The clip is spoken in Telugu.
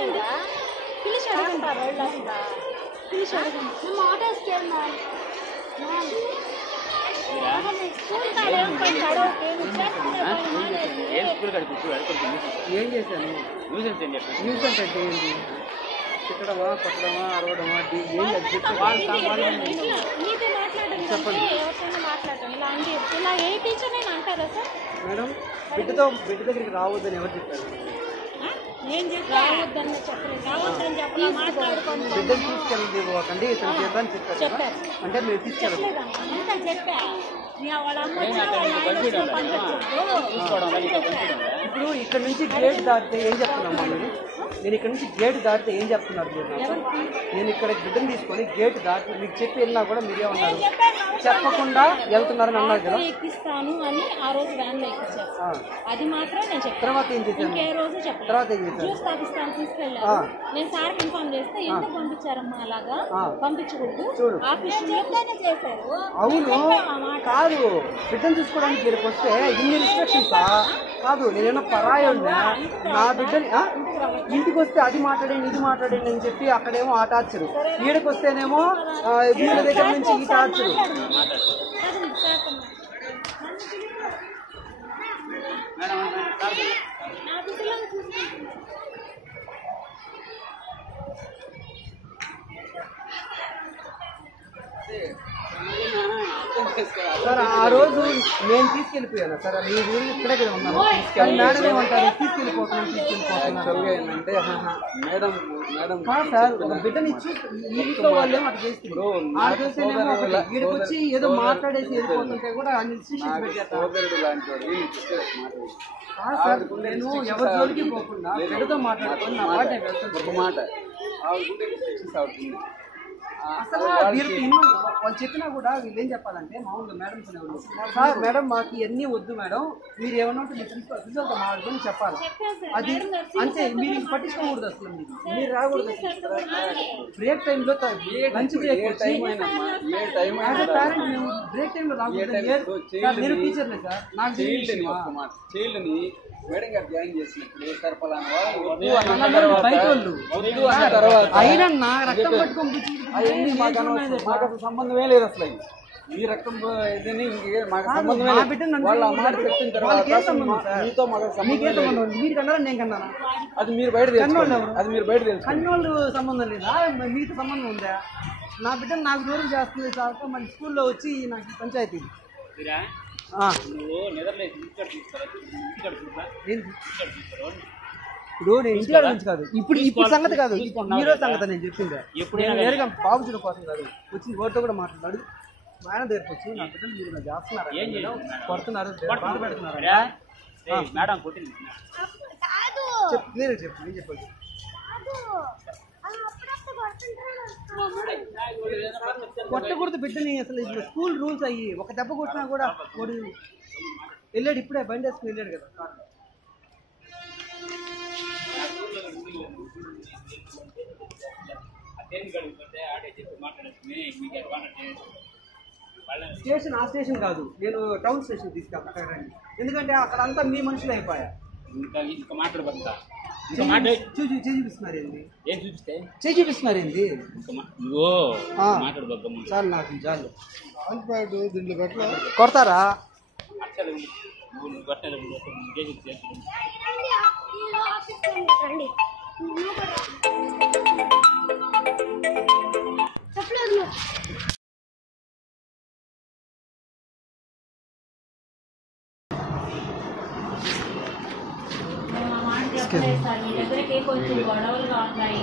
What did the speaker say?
అడగండి, పిలిచి అడగంటారు వాళ్ళు అసలు పిలిచి అడగండి. మేము ఆటో స్కేల్ మ్యామ్ ఏం చేశాను? న్యూసెన్స్ అంటే ఏంటి? తిట్టడమా, కొట్టడమా, అరవడమా, చెప్పండి. ఇలా ఏ టీచర్ అయినా అంటారా సార్? మేడం బిడ్డ దగ్గరికి రావద్దని ఎవరు చెప్పారు? నేను రావద్దని చెప్పలేదు, రావద్దని చెప్పలేదు, మాట్లాడుకోండి. బిడ్డను తీసుకెళ్ళి ఇవ్వకండి, ఇతను చేద్దామని చెప్పారు. అంటే మీరు తీసుకెళ్ళదు. ఇప్పుడు ఇక్కడ నుంచి గేట్ దాటితే ఏం చెప్తున్నామ్మా మీరు? నేను ఇక్కడ నుంచి గేట్ దాటితే ఏం చెప్తున్నారు మీరు నాకు? నేను ఇక్కడ బిడ్డను తీసుకొని గేట్ దాటి మీకు చెప్పి వెళ్ళినా కూడా మీరేమన్నారు? చెప్పకుండా వెళ్తున్నారని అన్నారు కదా. ఎక్కిస్తాను అని ఆ రోజు వ్యాన్లో ఎక్కించారు, అది మాత్రం నేను చెప్పాను. తర్వాత ఏం చేశాను? ఏ రోజు చెప్పాను. తర్వాత ఏం చేశాను? జ్యూస్ తాగిస్తాను తీసుకెళ్ళాను. నేను సార్కి ఇన్ఫార్మ్ చేస్తే ఎందుకు పంపించారమ్మా అలాగా, పంపించకూడదు, ఆఫీస్ చేశారు. అవును కాదు, బిడ్డను చూసుకోవడానికి ఇక్కడికి వస్తే ఇన్ని రిస్ట్రిక్షన్స్ కాదు. నేనేమో పరాయున్నా, నా బిడ్డని ఇంటికి వస్తే అది మాట్లాడండి ఇది మాట్లాడండి అని చెప్పి అక్కడేమో ఆ టార్చరు, ఈడికి వస్తేనేమో వీళ్ళ దగ్గర నుంచి ఈ టార్చరు. సార్ ఆ రోజు నేను తీసుకెళ్ళిపోయాను సార్, మీ ఊరు ఇక్కడే కదా ఉన్నాను. మేడం ఏమంటారు? తీసుకెళ్ళిపోతున్నాను అంటే మేడం సార్ ఒక బిడ్డని ఇచ్చి ఇంట్లో వాళ్ళేమో అట్లా చేస్తున్నారు. వీడికి వచ్చి ఏదో మాట్లాడేసి వెళ్ళిపోతుంటే కూడా అన్ని రిస్ట్రిక్షన్స్ పెట్టేస్తారు. నేను ఎవరి జోలికి పోకుండా బిడ్డతో మాట్లాడుకొని నా మాట వెళ్తాను. ఒక మాట అసలు వీళ్ళకి వాళ్ళు చెప్పినా కూడా వీళ్ళు ఏం చెప్పాలంటే మామూలుగా మేడం సార్ మేడం మాకు ఇవన్నీ వద్దు మేడం, మీరు ఏమన్నా ఉంటే ప్రిన్సిపల్తో మాట్లాడుకొని చెప్పాలి. అది అంతే, మీరు పట్టించుకోకూడదు. అసలు మీరు రాకూడదు. బ్రేక్ టైంలో లంచ్ బ్రేక్ పేరెంట్ మేము బ్రేక్ టైంలో రాకూడదు. నేను టీచర్లే సార్, నాకు చైల్డ్ని మేడం గారు జాయిన్ చేసినప్పుడు బయట వాళ్ళు అయినా నా రక్తం పట్టుకొని మాకు అసలు సంబంధమే లేదు. అసలు ఈ రకం ఇదని మాకు సంబంధమే లేదు. వాళ్ళ మాట చెప్పిన తర్వాత మీతో మాకు సంబంధం మీరు కన్నారా నేను కన్నానా? అది మీరు బయట తెలుసుకోండి. అది మీరు బయట తెలుసు. కన్నోళ్ళు సంబంధం లేదా? మీతో సంబంధం ఉందా? నా బిడ్డను నాకు దూరం చేస్తుంది సార్. మన స్కూల్లో వచ్చి నాకు పంచాయతీ ఇప్పుడు నేను ఇంటికాడ నుంచి కాదు, ఇప్పుడు సంగతి కాదు, ఈ రోజు సంగతి నేను చెప్పింది. నేను నేరుగా బాబు చూడ కోసం కాదు, వచ్చి ఓటుతో కూడా మాట్లాడు. ఆయన దగ్గరకు వచ్చి నా బిడ్డలు మీరు చేస్తున్నారు, కొడుతున్నారు, బాధ పెడుతున్నారు. నేను చెప్పండి. కొట్టకూడదు బిడ్డని. అసలు ఇప్పుడు స్కూల్ రూల్స్ అయ్యి ఒక దెబ్బ కొట్టినా కూడా వెళ్ళాడు. ఇప్పుడే బండి వేసుకుని వెళ్ళాడు కదా. స్టేషన్ ఆ స్టేషన్ కాదు, నేను టౌన్ స్టేషన్ తీసుకెళ్తాను. ఎందుకంటే అక్కడ అంతా మీ మనుషులు అయిపోయా. చూపిస్తున్నారు ఏంది? చూపిస్తున్నారు ఏంది? చాలు నాకు చాలు. కొడతారా? మీ దగ్గరకే కొంచెం గొడవలుగా ఉన్నాయి.